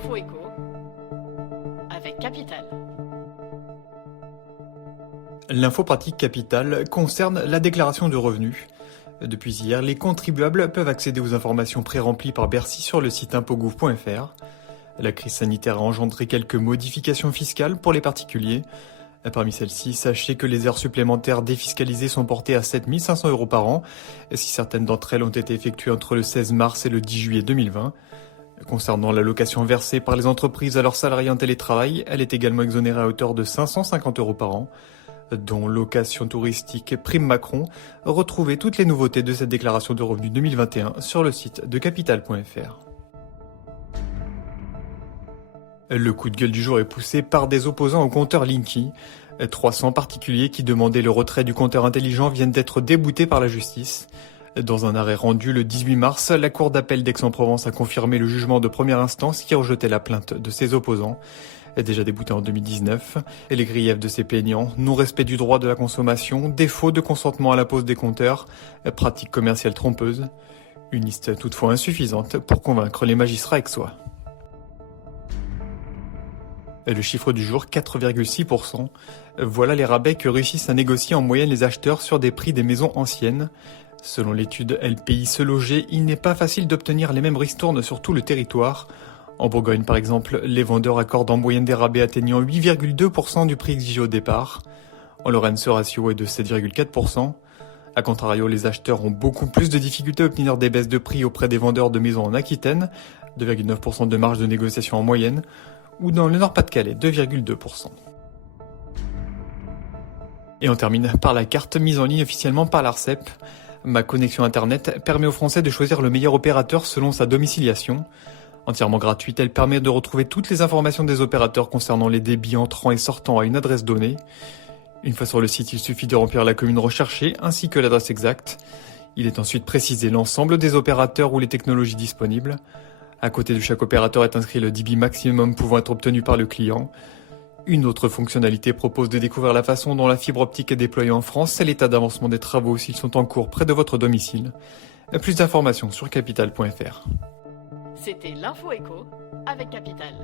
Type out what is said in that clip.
L'info éco avec Capital. L'info pratique Capital concerne la déclaration de revenus. Depuis hier, les contribuables peuvent accéder aux informations pré-remplies par Bercy sur le site impôts.gouv.fr. La crise sanitaire a engendré quelques modifications fiscales pour les particuliers. Parmi celles-ci, sachez que les heures supplémentaires défiscalisées sont portées à 7 500 € par an, si certaines d'entre elles ont été effectuées entre le 16 mars et le 10 juillet 2020. Concernant l'allocation versée par les entreprises à leurs salariés en télétravail, elle est également exonérée à hauteur de 550 € par an, dont location touristique Prime Macron. Retrouvez toutes les nouveautés de cette déclaration de revenus 2021 sur le site de capital.fr. Le coup de gueule du jour est poussé par des opposants au compteur Linky. 300 particuliers qui demandaient le retrait du compteur intelligent viennent d'être déboutés par la justice. Dans un arrêt rendu le 18 mars, la Cour d'appel d'Aix-en-Provence a confirmé le jugement de première instance qui rejetait la plainte de ses opposants. Déjà déboutés en 2019, et les griefs de ces plaignants: non-respect du droit de la consommation, défaut de consentement à la pose des compteurs, pratiques commerciales trompeuses. Une liste toutefois insuffisante pour convaincre les magistrats aixois. Le chiffre du jour, 4,6%. Voilà les rabais que réussissent à négocier en moyenne les acheteurs sur des prix des maisons anciennes. Selon l'étude LPI Se Loger, il n'est pas facile d'obtenir les mêmes ristournes sur tout le territoire. En Bourgogne, par exemple, les vendeurs accordent en moyenne des rabais atteignant 8,2% du prix exigé au départ. En Lorraine, ce ratio est de 7,4%. A contrario, les acheteurs ont beaucoup plus de difficultés à obtenir des baisses de prix auprès des vendeurs de maisons en Aquitaine, 2,9% de marge de négociation en moyenne, ou dans le Nord-Pas-de-Calais, 2,2%. Et on termine par la carte mise en ligne officiellement par l'Arcep. Ma connexion Internet permet aux Français de choisir le meilleur opérateur selon sa domiciliation. Entièrement gratuite, elle permet de retrouver toutes les informations des opérateurs concernant les débits entrants et sortants à une adresse donnée. Une fois sur le site, il suffit de remplir la commune recherchée ainsi que l'adresse exacte. Il est ensuite précisé l'ensemble des opérateurs ou les technologies disponibles. À côté de chaque opérateur est inscrit le débit maximum pouvant être obtenu par le client. Une autre fonctionnalité propose de découvrir la façon dont la fibre optique est déployée en France et l'état d'avancement des travaux s'ils sont en cours près de votre domicile. Plus d'informations sur capital.fr. C'était l'info éco avec Capital.